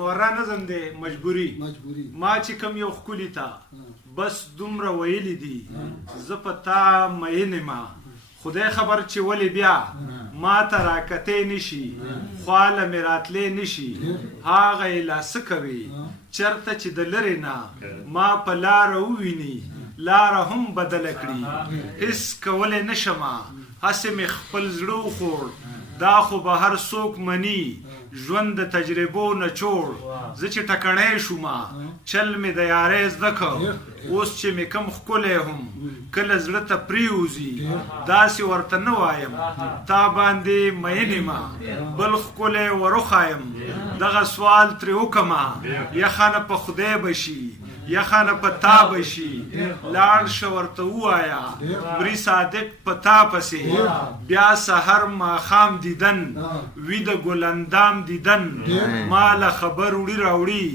مورا نظم دی مجبوري ما چې کوم یو ښکلي ته بس دومره ویلي دي زه په تا مین یم خدای خبر چې ولې بیا ما ته راکتې نشي خواله مې راتلې نشي هغه یې لا څه کوي چېرته چې د لرې نه ما په لاره وویني لاره هم بدله کړي هېڅ کولی نه شمه هسې مې خپل زړه وخوړ دا خو به هر څوک مني ژوند د تجربو نه چوړ زه چې ټکړی شومه چل مې د یارۍ زده کړ اوس چې مې کم ښکلی هم کله زړه ته پرېوځي داسې ورته نه وایم تا باندې مین یم بل ښکلی وروښایم دغه سوال ترې وکړمه یخانه په خدای به شي یخانه په تا به شي لاړ شه ورته ووایه مري صادق په تا پسې بیا سحر ماښام دیدن ویده ګلندام دیدن ما له خبر وړي راوړي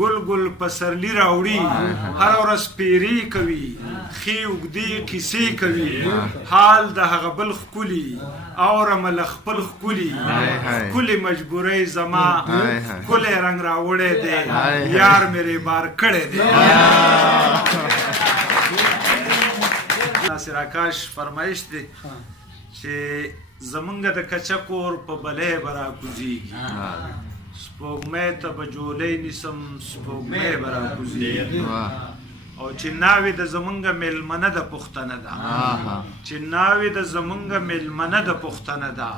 ګل ګل پسرلي راوړي هره ورځ پیرې کوي ښې اوږدې کیسې کوي حال د هغه بل ښکلي اورمه له خپل ښکلي ښکلې مجبورۍ زما ښکلی رنګ راوړی دی یار مې ریبار کړی دی ناصر آکاش فرمایش دی چې زمونږ د کچه کور په بلۍ به راکوزېږي سپوږمۍ ته به جولۍ نیسم سپوږمۍ به راکوزېږي او چې ناوې د زمونږ میلمنه د پښتنه ده چې ناوې د زمونږ میلمنه د پښتنه ده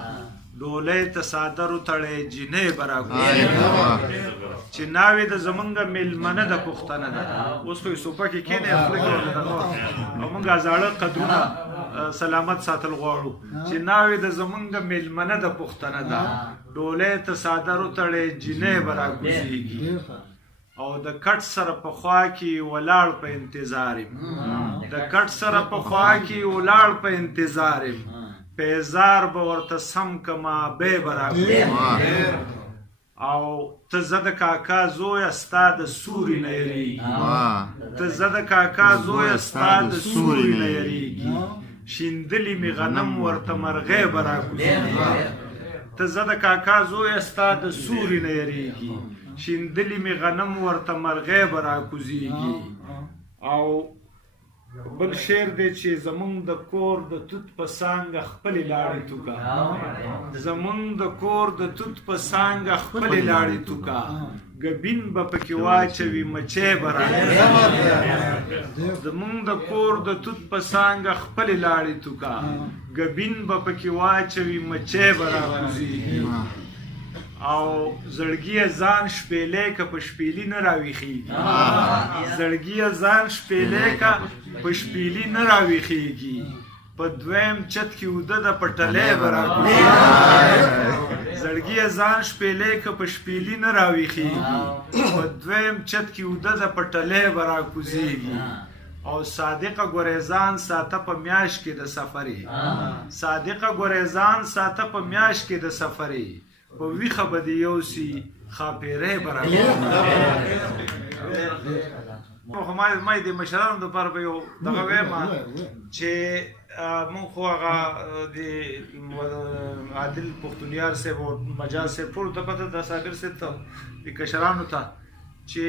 ډولۍ ته څادر وتړی جینۍ به راکوزېږي چې ناوې د زمونږ میلمنه د پښتنه ده اوس خو یې سوپه کې کښېنئ خوله کې ورته او موږ زاړه قدرونه سلامت ساتل غواړو چې ناوې د زمونږ میلمنه د پښتنه ده ډولۍ ته څادر وتړی جینۍ به راکوزېږي او د کټ سره په خوا کې ولاړ په انتظار یم د کټ سره په خوا کې ولاړ په انتظار یم پیزار به ورته سم کما بې به راکوزېږي او ته زه د کاکا زویه ستا د سوري نه یېرېږي ته زه د کاکا زویه ستا د سوري نه یېرېږي شیندلي مې غنم ورته مرغۍ به راکوزېږي ته زه د کاکا زویه ستا د سوري نه یېرېږي شیندلي مې غنم ورته مرغۍ به راکوزېږي او بل شعر دی چې زمونږ د کور د توت په څانګه خپلې لاړې توکه زمونږ د کور د توت په څانګه خپلې لاړې توکه ګبین به پکې واچوي مچۍ به راکوزېږي زمونږ د کور د توت په څانګه خپلې لاړې توکه ګبین به پکې واچوي مچۍ به راکوزېږي او زړګیه ځان شپېلی که په شپېلي نه راویښېږي زړګیه ځان شپېلی که په شپېلي نه راویښېږي په دویم چت کې اوده ده پټلی به راکوزېږي زړګیه ځان شپېلی که په شپېلي نه راویښېږي په دویم چت کې اوده ده پټلی به راکوزېږي او صادقه ګریزان ساته په میاشت کې د سفرې صادقه ګریزان ساته په میاشت کې د سفرې په ویښه به دې یوسي ښاپېری به راکوزېږي ما یې د مشرانو دپاره به یو دغه وایم چې مونږ خو هغه د عادل پښتونیار صاحب او مجاز صاحب ټولو ته پته ده صابر صاحب ته د کشرانو ته چې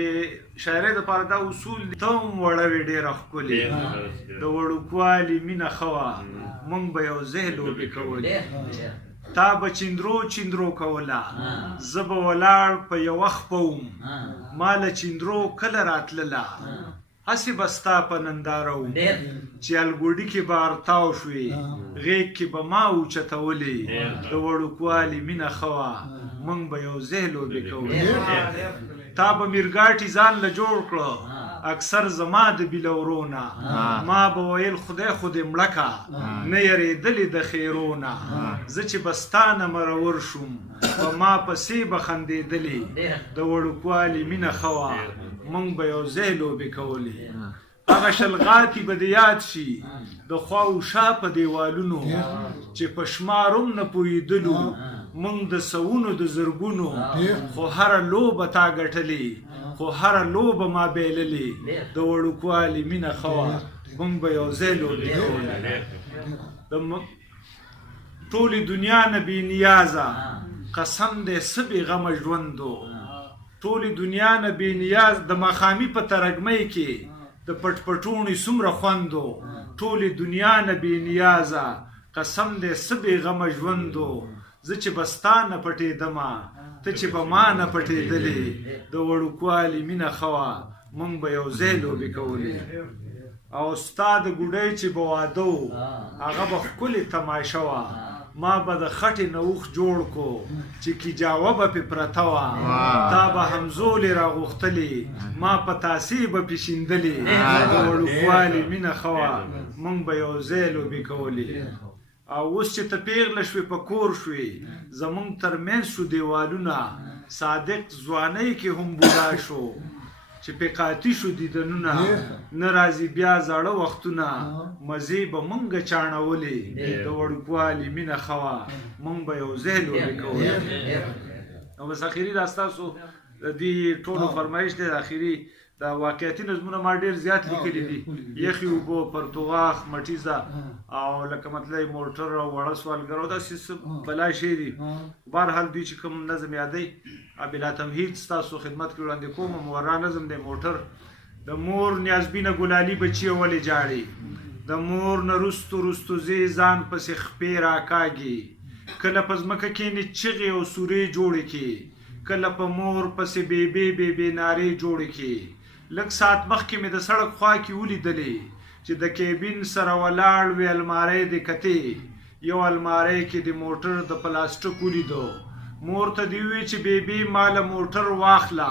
شاعرۍ دپاره دا اصول دي ته هم وړه وې ډېره ښکلې د وړوکوالي مینه ښه وه مونږ به یو ځای لوبې کولې تا به چندرو چندرو کوله زه به ولاړ په یوه خپه وم ما له چندرو کله راتلله هسې به ستا په ننداره وم چې الګوډي کې به ارتاو شوې غېږ کې به ما اوچتولې د وړوکوالي مینه ښه وه موږ به یو ځای لوبې کولې تا به میرګاټي ځان له جوړ کړه اکثر زما د بلورونه ما به ویل خدای خو دې مړه که نه یېرېدلې د خیرونه زه چې به ستا نه مرور شوم په ما پسې به خندېدلې د وړوکوالي مینه ښه وه موږ به یو ځای لوبې کولې هغه شلغاتي به دې یاد شي د خوا و شا په دیوالونو چې په شمار هم نه پوهېدلو موږ د سوونو د زرګونو خو هره لوبه تا ګټلې خو هره لوبه ما بیللې د وړوکوالي مینه ښه وه موږ به یو ځای لوبې کولې ټولې دنیا نه بې نیازه قسم دی څه بې غمه ژوندو ټولې دنیا نه بې نیاز د ماښامي په ترږمۍ کې د پټ پټوڼي څومره خوندو ټولې دنیا نه بې نیازه قسم دی څه بې غمه ژوندو زه چې به ستا نه پټېدمه ته چې به ما نه پټېدلې د وړوکوالي مینه ښه وه موږ به یو ځای لوبې کولې او ستا د ګوډۍ چې به واده و هغه به ښکلې تماشه وه ما به د خټې نه اوښ جوړ کو چې کیجاوه به پې پرته وه تا به همزولې راغوښتلې ما په تاسې به پې شیندلې د وړوکوالي مینه ښه وه موږ به یو ځای لوبې کولې او اوس چې ته پیغله شوې په کور شوې زمونږ تر منځ شو دیوالونه صادق ځوانۍ کې هم بوډا شو چې پې قاطي شو دیدنونه نه راځي بیا زاړه وختونه مزې به مونږه چاڼولې د وړوکوالي مینه ښه وه مونږ به یو ځای لوبې کولې او بس اخري دا ستاسو د دې ټولو فرمایش دی اخري دا واقعیتي نظمونه ما ډېر زیات لیکلي دي یخي اوبو پرتوغاښ مټیزه او لکه مطلب موټر او وړه سوالګر او داسې څه بلا شی دي بهرحال دوی چې کوم نظم یادوي بلا تمهید ستاسو خدمت کې وړاندې کوم مورا نظم دی موټر د مور نیازبینه ګلالي بچي ولې جاړي د مور نه رستو رستو زی ځان پسې خپې راکاږي کله په ځمکه کښېني چغې او سورې جوړې کړي کله په مور پسې بیبې بیبې نارې جوړې کړي لږ ساعت مخکې مې د سړک خوا کې ولیدلې چې د کیبین سره ولاړ وې المارۍ دې کتې یو المارۍ کې د موټر د پلاستیک ولیدو مور ته دې وویل چې بیبي ماله موټر واخله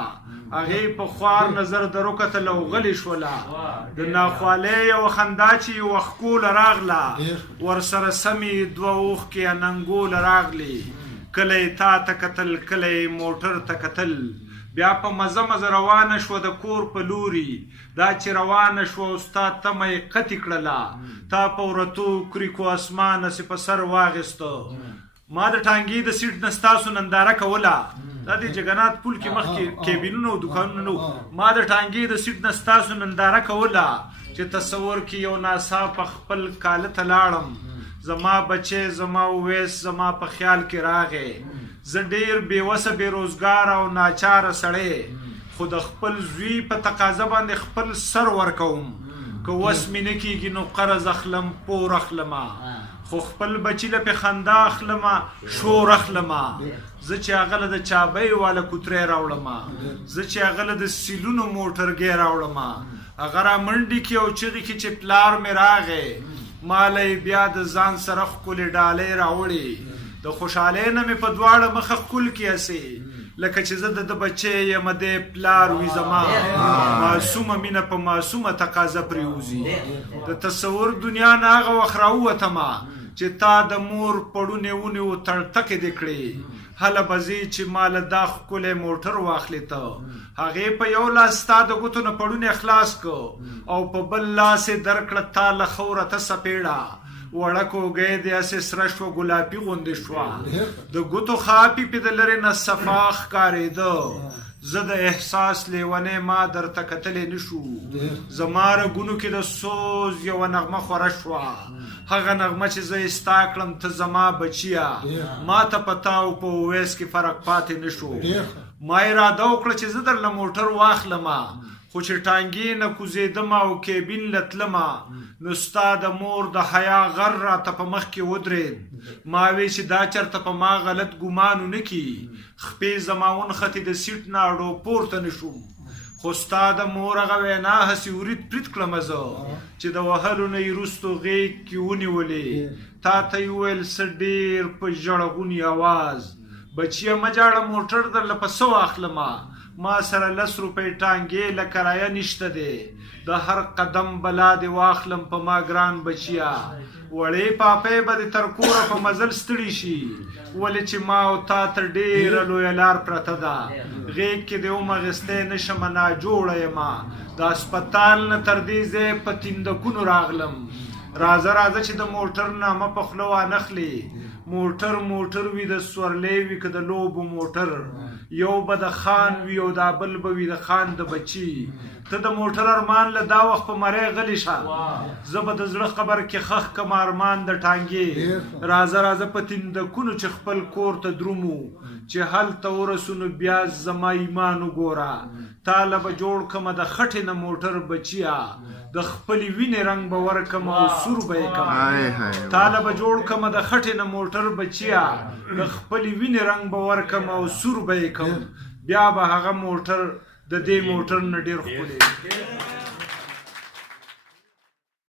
هغې په خوار نظر در وکتل او غلې شوله د ناخوالۍ یوه خندا چې یوه ښکوله راغله ورسره سمې دوه اوښکې اننګوله راغلې کله یې تا ته کتل کله یې موټر ته کتل بیا په مزه مزه روانه شوه د کور په لوري دا چې روانه شوه او ستا تمه یې قطې کړله تا په ورتو کریکو اسمانه سې په سر واخیسته ما د ټانګې د سیټ نه ستاسو ننداره کوله دا د جګنات پل کې مخکې کیبینونه او دوکانونه نه ما د ټانګې د سیټ نه ستاسو ننداره کوله چې تصور کې یو ناڅاپه خپل کاله ته لاړم زما بچی زما اویس زما په خیال کې راغی زه ډېر بېوسه بېروزګاره او ناچاره سړی خو د خپل زوی په تقاضه باندې خپل سر ورکوم که وس مې نه کېږي نو قرض اخلم پور اخلمه خو خپل بچي له پې خندا اخلمه شور اخلمه زه چې هغه له د چابۍ واله کوترې راوړمه زه چې هغه له د سیلونو موټرګۍ راوړمه هغه را منډې کې او چغې کې چې پلار مې راغی ما له یې بیا د ځان سره ښکلې ډالۍ راوړې د خوشحالۍ نه مې په دواړه مخه ښکل کې هسې لکه چې زه د بچی یم دی پلار وي زما معصومه مینه په معصومه تقاضه پرېوځي د تصور دنیا نه هغه وخت راووتمه چې تا د مور پړونې ونیو تړتکې دې کړې هله به ځې چې ما له دا ښکلی موټر واخلې ته هغې په یو لاس ستا د ګوتو نه پړونې خلاص کړه او په بل لاس یې درکړه تا له خوره ته سپېړه وړک اوږی دې هسې سره شوه ګلابي غوندې شوه د ګوتو خاپي پې د لرې نه صفا ښکارېده زه د احساس لیونی ما درته کتلی نه شو زما رګونو کې د سوز یوه نغمه خوره شوه هغه نغمه چې زه یې ستا کړم ته زما بچیه ما ته په تا او په اویس کې فرق پاتې نه شو ما اراده وکړه چې زه درله موټر واخلمه خو چې ټانګې نه کوزېدمه او کیبین له تلمه نو ستا د مور د حیا غر راته په مخ کې ودرېد ما وی چې دا چېرته په ما غلط ګمان ونه کي خپې زما ونښتې د سیټ نه اړو پورته نه شوم خو ستا د مور هغه وینا هسې ورید پرید کړمه زه چې د وهلو نه یې وروستو غېږ کې ونیولې تا ته یې وویل څه ډېر په ژړغوني اواز بچیه مه جاړه موټر درله په څه واخلمه ما سره 10 روپۍ ټانګې له کرایه نشته دی د هر قدم بلا دې واخلم په ما ګران بچیه وړې پاپۍ به دې تر کوره په مزل ستړي شي ولې چې ما او تا ته ډېره لویه لار پرته ده غېږ کې دې ومغېستی نه شمه ناجوړه یمه د اسپتال نه تر دې ځای په تیندکونو راغلم راځه راځه چې د موټر نامه په خوله وانخلې موټر موټر وي د سورلی وي که د لوبو موټر یو به د خان وي او دا بل به وي د خان د بچي ته د موټر ارمان له دا وخت په مری غلی شه زه به د زړه قبر کې خښ کم ارمان د ټانګې راځه راځه په تندکونو چې خپل کور ته درومو چې هلته ورسو نو بیا زما ایمان وګوره تاله به جوړ کمه د خټې نه موټر بچیا د خپلې وینې رنګ به ورکم او سور به یې کم تاله به جوړ کمه د خټې نه موټر بچیا د خپلې وینې رنګ به ورکم او سور به یې کم بیا به هغه موټر د دې موټر نه ډېر ښکلی